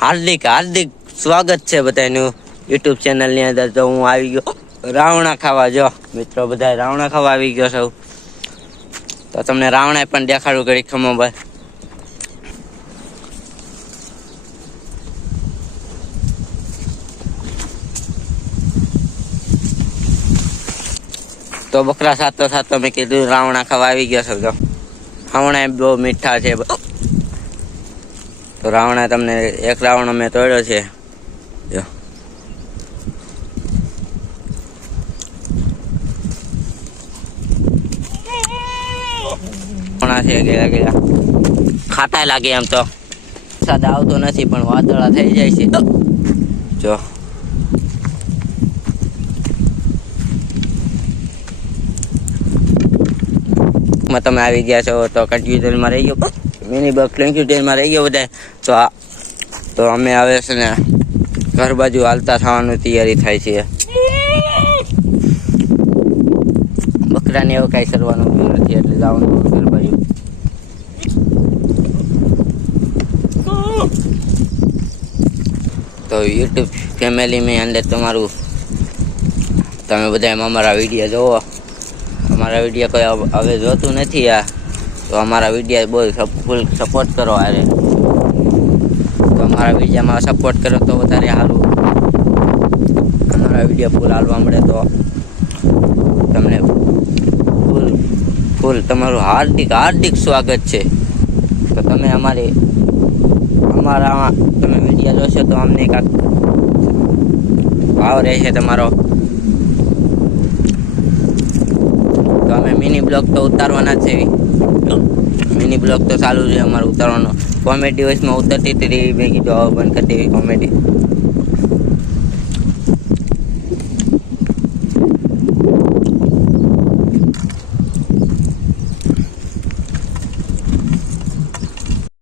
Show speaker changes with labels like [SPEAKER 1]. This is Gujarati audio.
[SPEAKER 1] હાર્દિક હાર્દિક સ્વાગત છે બધાનું યુટ્યુબ ચેનલની અંદર. તો હું આવી ગયો. રાવણા ખાવા જો. મિત્રો, બધા રાવણા ખાવા આવી ગયો સૌ તો તમને રાવણા પણ દેખાડું ઘડી ખમો ભાઈ. તો બકરા સાતો સાતો મેં કીધું રાવણા ખાવા આવી ગયો છો. તો રાવણા બહુ મીઠા છે. તો રાવણા તમને એક રાવણ અમે તોડ્યો છે. જો. છે, ગેલા ખાતા લાગે એમ તો. વરસાદ આવતો નથી, પણ વાદળા થઈ જાય છે. જો. તમે આવી ગયા છો, તો કન્ફ્યુઝનમાં રહી ગયો. મિની બસ ટ્રેનમાં રહી ગયો બધા તો આ તો અમે હવે છે ને ઘર બાજુ હાલતા થવાની તૈયારી થાય છે. બકરાને એવું કાંઈ કરવાનું નથી, એટલે જવાનું ઘર બાજુ. તો યુટ્યુબ ફેમિલીની અંદર તમારું તમે બધા અમારા વીડિયો જોવો. અમારા વીડિયો કોઈ હવે જોતું નથી આ. તો અમારા વિડીયા બહુ ફૂલ સપોર્ટ કરો અરે તો અમારા વિડીયામાં સપોર્ટ કરો તો વધારે સારું અમારા વીડિયો ફૂલ હાલવા મળે તો તમને ફૂલ ફૂલ તમારું હાર્દિક હાર્દિક સ્વાગત છે. તો તમે અમારી અમારા તમે વિડીયા જોશો તો અમને કાંક ભાવ રહેશે તમારો તો અમે મિની બ્લોગ તો ઉતારવાના જ છે. મિની બ્લોગ તો ચાલુ છે અમારું ઉતારવાનો. કોમેડી વોઇસમાં ઉતરતી હતી મેં કીધું બંધ કરી દેવી કોમેડી